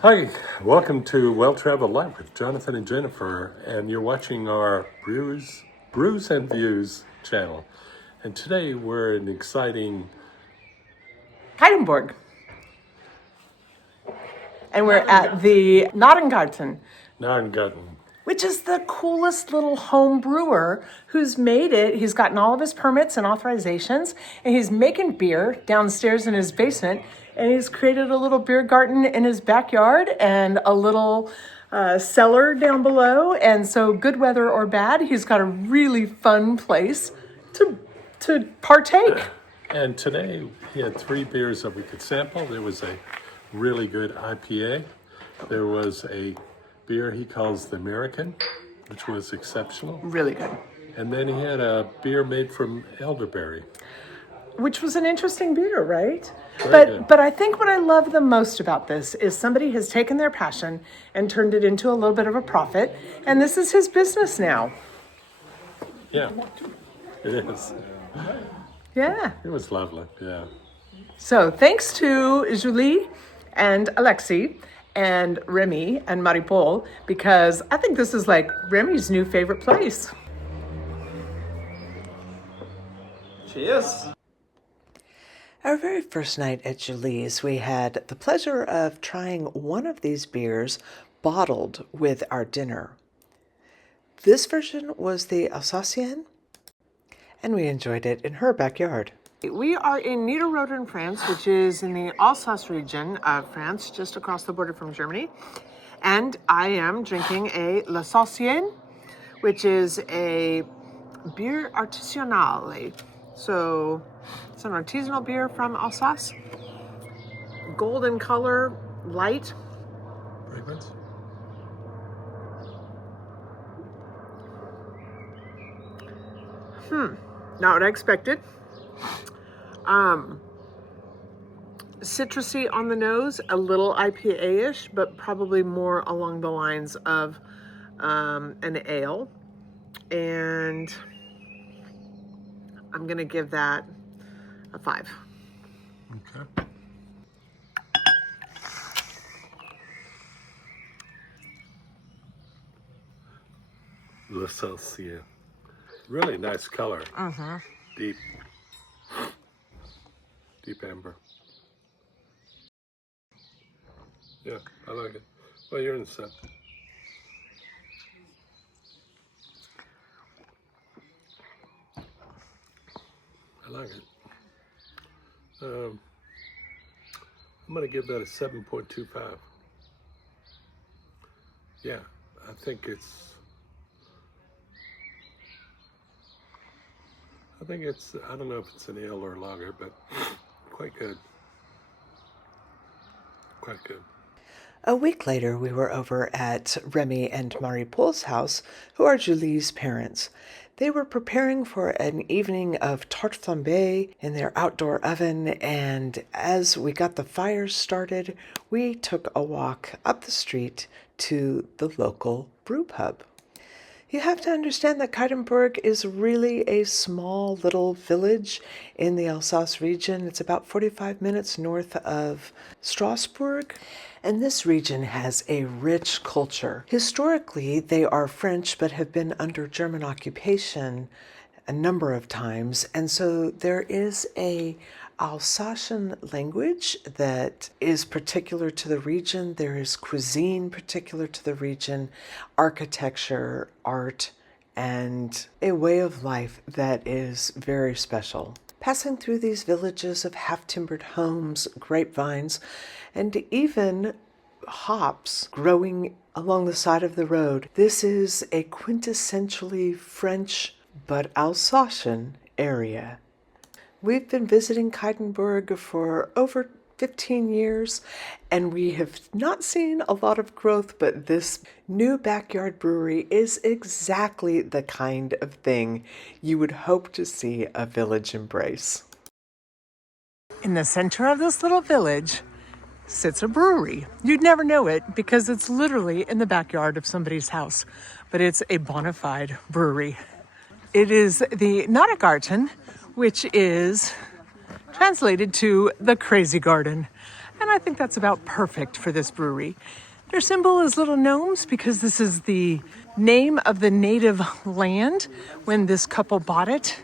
Hi, welcome to Well Traveled Life with Jonathan and Jennifer, and you're watching our Brews and Views channel. And today we're in exciting Heidenberg. And we're at the Narrengarten, Narrengarten. which is the coolest little home brewer who's made it. He's gotten all of his permits and authorizations, and he's making beer downstairs in his basement. And he's created a little beer garden in his backyard and a little cellar down below. And so, good weather or bad, he's got a really fun place to partake. And today he had 3 beers that we could sample. There was a really good IPA. There was a beer he calls the American, which was exceptional. Really good. And then he had a beer made from elderberry. Which was an interesting beer, right? Very good. But I think what I love the most about this is somebody has taken their passion and turned it into a little bit of a profit, and this is his business now. Yeah, it is. Yeah. It was lovely, yeah. So thanks to Julie and Alexi and Remy and Marie-Paul, because I think this is like Remy's new favorite place. Cheers. Our very first night at Julie's, we had the pleasure of trying one of these beers bottled with our dinner. This version was the Alsacien, and we enjoyed it in her backyard. We are in Niederrhoden in France, which is in the Alsace region of France, just across the border from Germany. And I am drinking a l'Alsacien, which is a beer artisanale. So it's an artisanal beer from Alsace. Golden color, light. Fragrance? Not what I expected. Citrusy on the nose, a little IPA-ish, but probably more along the lines of an ale. And I'm gonna give that a 5. Okay. L'Alsace. Really nice color. Deep amber. Yeah, I like it. Well, you're in the sun. I like it. I'm going to give that a 7.25. Yeah, I think it's, I don't know if it's an ale or a lager, but quite good. Quite good. A week later, we were over at Remy and Marie-Paul's house, who are Julie's parents. They were preparing for an evening of tart flambé in their outdoor oven, and as we got the fires started, we took a walk up the street to the local brew pub. You have to understand that Heidenberg is really a small little village in the Alsace region. It's about 45 minutes north of Strasbourg. And this region has a rich culture. Historically, they are French but have been under German occupation a number of times. And so there is a Alsatian language that is particular to the region. There is cuisine particular to the region, architecture, art, and a way of life that is very special. Passing through these villages of half-timbered homes, grapevines, and even hops growing along the side of the road, this is a quintessentially French but Alsatian area. We've been visiting Heidenberg for over 15 years, and we have not seen a lot of growth, but this new backyard brewery is exactly the kind of thing you would hope to see a village embrace. In the center of this little village sits a brewery. You'd never know it because it's literally in the backyard of somebody's house, but it's a bona fide brewery. It is the Narrengarten, which is translated to the crazy garden. And And I think that's about perfect for this brewery. Their symbol is little gnomes because this is the name of the native land. When this couple bought it,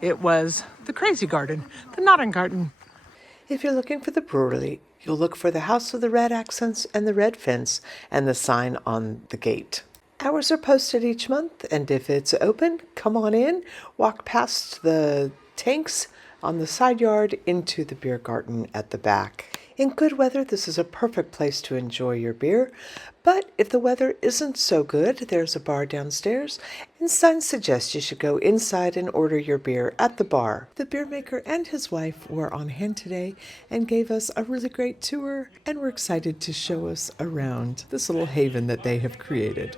it was the Crazy Garden, the Narrengarten. If you're looking for the brewery, you'll look for the House of the Red Accents and the red fence and the sign on the gate. Hours are posted each month, and if it's open, come on in, walk past the tanks on the side yard into the beer garden at the back. In good weather, this is a perfect place to enjoy your beer, but if the weather isn't so good, there's a bar downstairs, and signs suggest you should go inside and order your beer at the bar. The beer maker and his wife were on hand today and gave us a really great tour, and we're excited to show us around this little haven that they have created.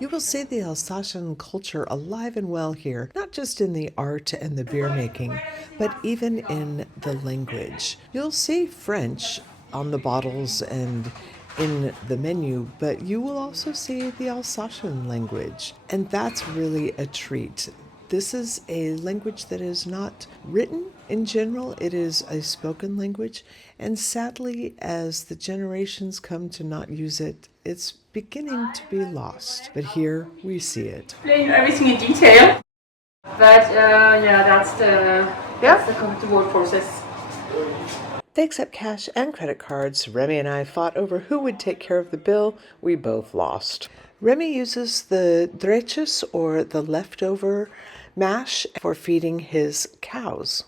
You will see the Alsatian culture alive and well here, not just in the art and the beer making, but even in the language. You'll see French on the bottles and in the menu, but you will also see the Alsatian language, and that's really a treat. This is a language that is not written in general, it is a spoken language, and sadly, as the generations come to not use it, it's beginning to be lost. But here we see it. Explain everything in detail, but that's the whole process. They accept cash and credit cards. Remy and I fought over who would take care of the bill. We both lost. Remy uses the drechus, or the leftover mash, for feeding his cows.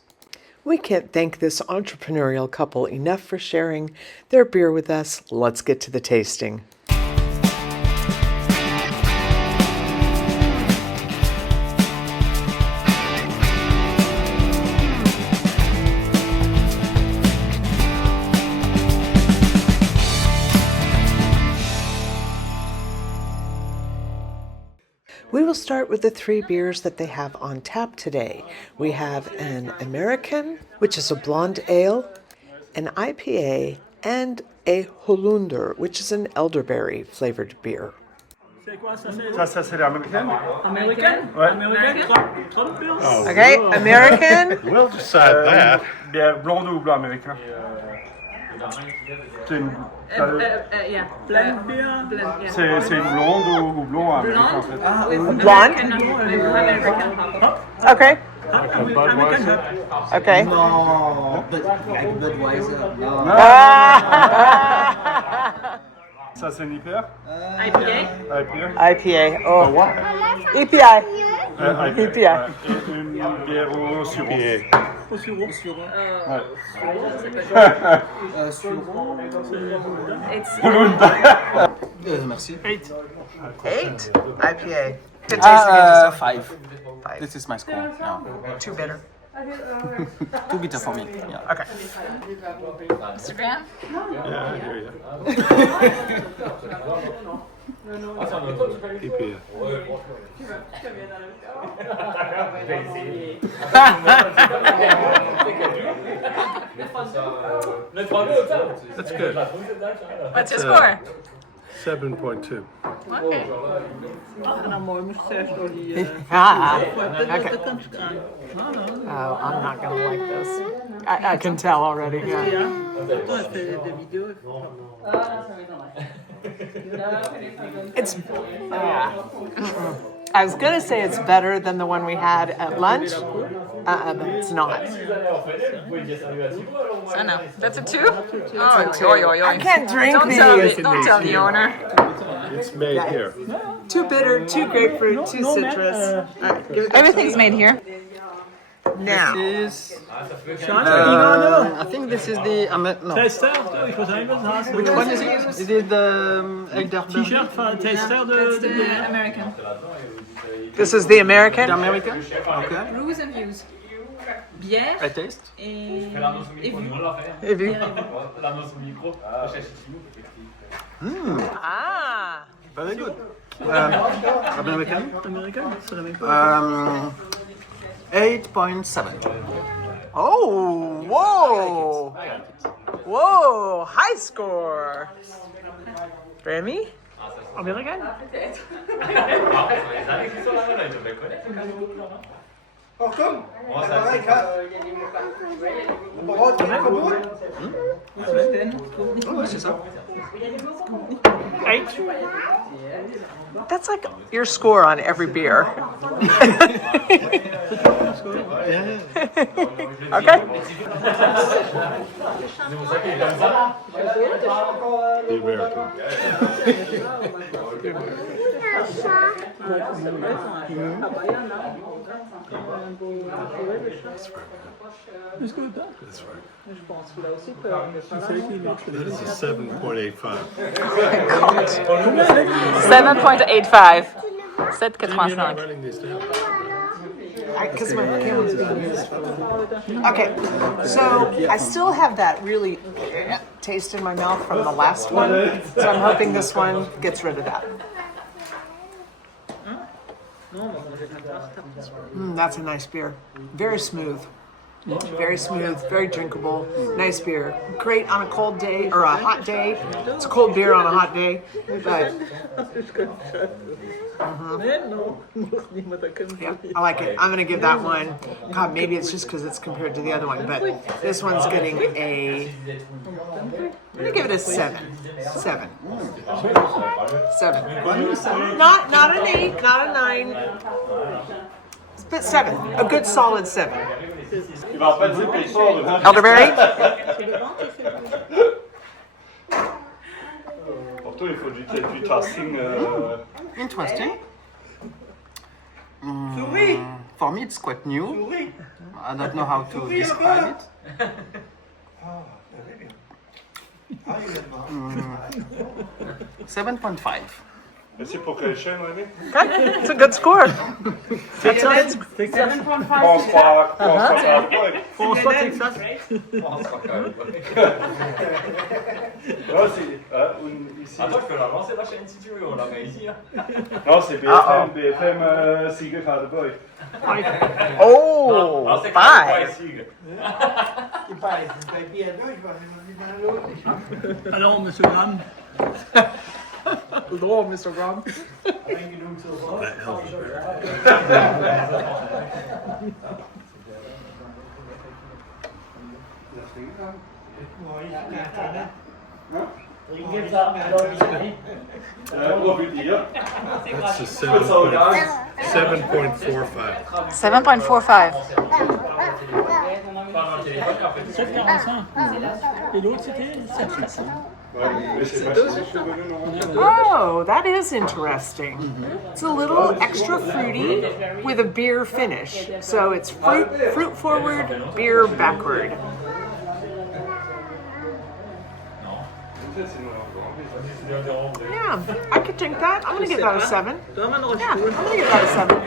We can't thank this entrepreneurial couple enough for sharing their beer with us. Let's get to the tasting. We will start with the three beers that they have on tap today. We have an American, which is a blonde ale, an IPA, and a Holunder, which is an elderberry flavored beer. Ça c'est l'américaine. Okay, American. We'll decide that. Bière blonde ou blanc américain? C'est une blonde ou blond américain en fait. Blonde. Okay. Okay. No, but like Budweiser. No. Ça c'est une hyper. IPA. Oh, What? EPI. IPA. Une bière au sirop. Au sureau. Merci. 8 IPA. Good tasting. 5. This is my score. Yeah. Too bitter. Too bitter for me. Yeah. Okay. Mr. Graham? Yeah, I hear you. EPA. That's good. What's your score? 7.2. Okay. Oh, I'm not gonna like this. I can tell already. Yeah. It's. I was gonna say it's better than the one we had at lunch, but it's not. So no, that's a 2? Oh, I can't drink Don't tell the owner. It's made here. Too bitter, too grapefruit, too citrus. Everything's made here. Now, I think this is the no. Tester, il faut jamais Which one is it? Is it the elderberry? T-shirt, tester It's de the American. this is the American. The American? Okay. Brews and views. Bière I taste. et If you- Ah. Very good. American? American, c'est la même chose. 8.7. Oh, whoa. Whoa, high score. Remy? American? c'est ça. 8. That's like your score on every beer. Okay. The American. It's good, that. That's right. That is a 7.85. 7.85. You're not running these down. Because my camera's being used. Okay, so I still have that really taste in my mouth from the last one, so I'm hoping this one gets rid of that. That's a nice beer. Very smooth. Very smooth, very drinkable, nice beer. Great on a cold day or a hot day. It's a cold beer on a hot day, but yeah, I like it. I'm gonna give that one. God, maybe it's just because it's compared to the other one, but this one's getting a. I'm gonna give it a 7. 7. 7. Not an 8, not a 9. But 7. A good solid 7. Elderberry? Interesting. For me, it's quite new. I don't know how to describe it. 7.5. C'est pour quelle chaîne, Rémi? Okay, it's a good score. Texas. François Cowboy. François, Texas. Non, c'est... ici. Attends, je peux lancer la chaîne si tu veux, on la met ici. Non, c'est BFM Siegel Cowboy. Oh, 5. Alors, Monsieur Graham. Hello, Mr. Graham. That helps. That's a 7.45. 7.45. 7,45. Et l'autre, c'était 7,600. Oh, that is interesting. It's a little extra fruity with a beer finish. So it's fruit forward, beer backward. Yeah, I could drink that. I'm gonna give that a 7. Yeah, I'm gonna give that a 7.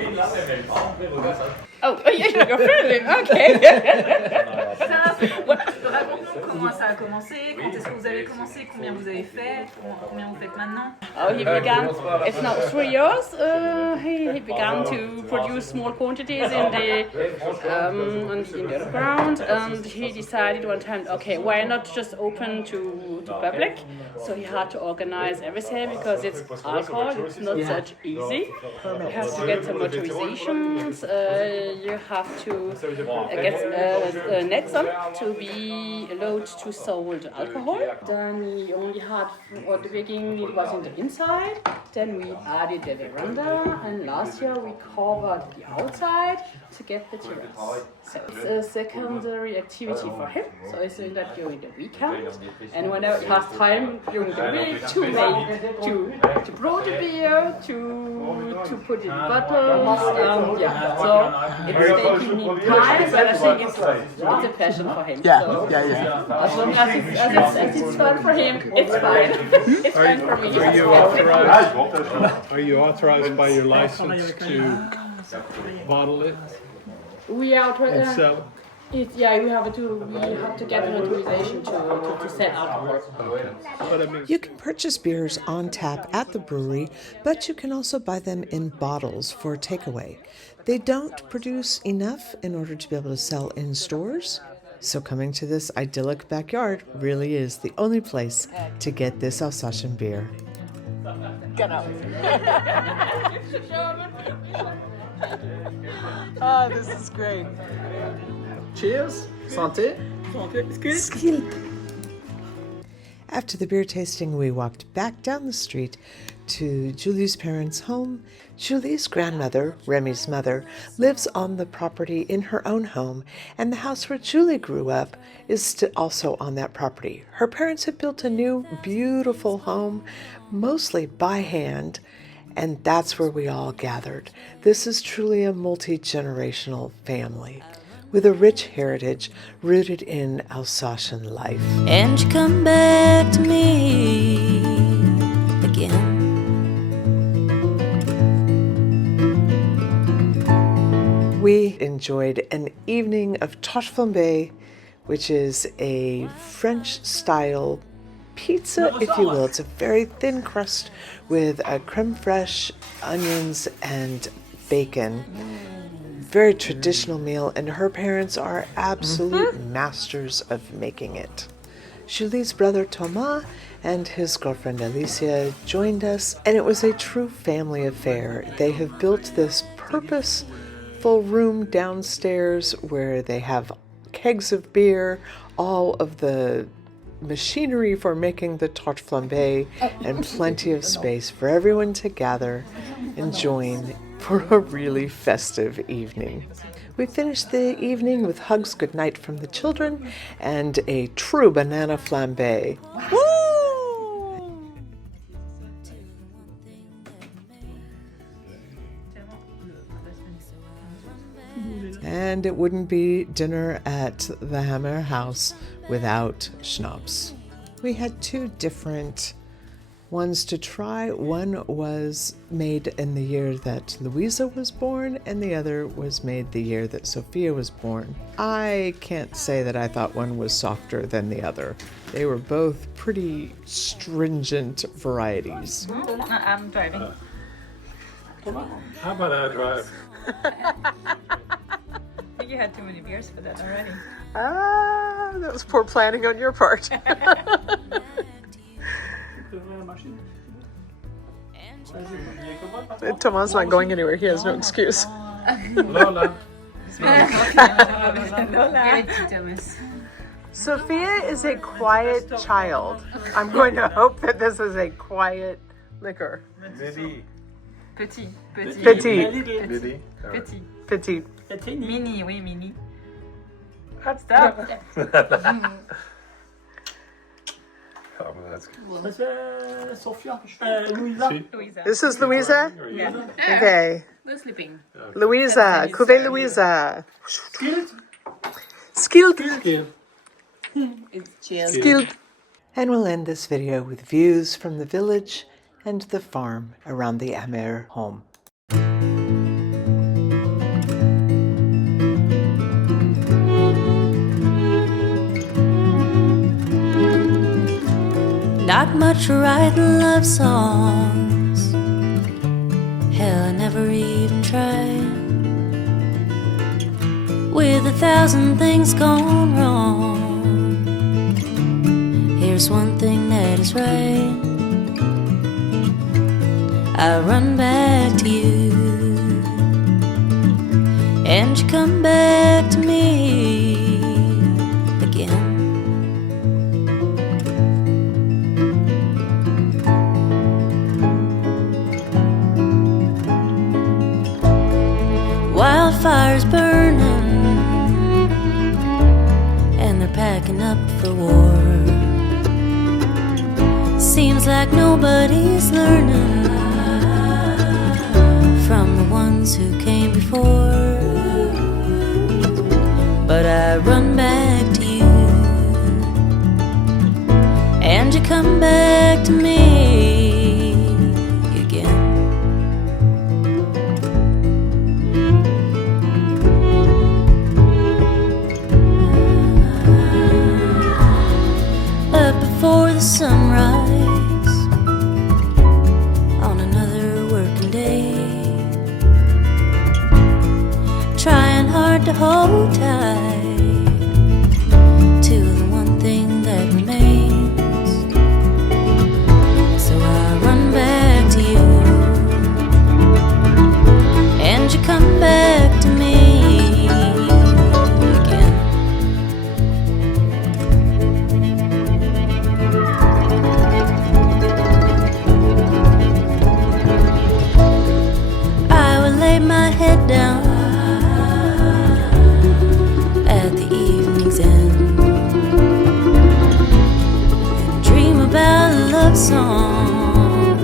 Oh, you're filming, okay. Raconte-nous comment ça a commencé, quand est-ce que vous avez commencé, combien vous avez fait, combien vous faites maintenant. Oh, he began, it's now 3 years, he began to produce small quantities in the underground, and he decided one time, okay, why not just open to public? So he had to organize everything because it's alcohol, it's not such easy. You have to get some authorizations, you have to get nets on to be allowed to sold alcohol. Then we only had, at the beginning it was in the inside, then we added the veranda, and last year we covered the outside to get the terrace. So it's a secondary activity for him, so he's doing that during the weekend, and whenever he has time during the week to make, to brew the beer, to put it in bottles, yeah, so it's taking me time, but I think it's a passion for him. So, Yeah. as long as it's fun for him, it's fine. It's fine for me. Are you authorized by your license to bottle it We are and sell it? we have to get an authorization to sell alcohol. But I mean, You can purchase beers on tap at the brewery, but you can also buy them in bottles for takeaway. They don't produce enough in order to be able to sell in stores, so coming to this idyllic backyard really is the only place to get this Alsatian beer. Genau. Oh, this is great. Cheers. Santé. After the beer tasting, we walked back down the street to Julie's parents' home. Julie's grandmother, Remy's mother, lives on the property in her own home, and the house where Julie grew up is also on that property. Her parents have built a new, beautiful home, mostly by hand, and that's where we all gathered. This is truly a multi-generational family with a rich heritage rooted in Alsatian life. And you come back to me again. We enjoyed an evening of tarte flambé, which is a French-style pizza, if you will. It's a very thin crust with a creme fraiche, onions, and bacon. Very traditional meal, and her parents are absolute masters of making it. Julie's brother Thomas and his girlfriend Alicia joined us, and it was a true family affair. They have built this purposeful room downstairs where they have kegs of beer, all of the machinery for making the tarte flambé, and plenty of space for everyone to gather and join for a really festive evening. We finished the evening with hugs goodnight from the children and a true banana flambé. Woo! And it wouldn't be dinner at the Hammer House without schnapps. We had two different ones to try. One was made in the year that Louisa was born, and the other was made the year that Sophia was born. I can't say that I thought one was softer than the other. They were both pretty stringent varieties. I'm driving. How about I drive? I think you had too many beers for that already. Ah, that was poor planning on your part. Thomas not going anywhere. He has no excuse. Lola. Sophia is a quiet child. I'm going to hope that this is a quiet liquor. Midi. Petit. Midi. Petit. Mini, oui, mini. Stop. Oh, well, that's good. C'est Sophia. Louisa. This is Louisa? Yeah. Okay. We're sleeping. Louisa. Cuvée Louisa. Skilled. Skilled. And we'll end this video with views from the village and the farm around the Hammer home. Not much writing love songs. Hell, I never even tried. With 1,000 things gone wrong, here's one thing that is right. I run back to you, and you come back to me again. Wildfires burning, and they're packing up for war. Seems like nobody's learning from the ones who came before. But I run back to you, and you come back to me again. Up before the sunrise on another working day, trying hard to hold tight to the one thing that remains. So I run back to you, and you come love song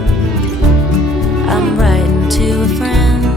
I'm writing to a friend.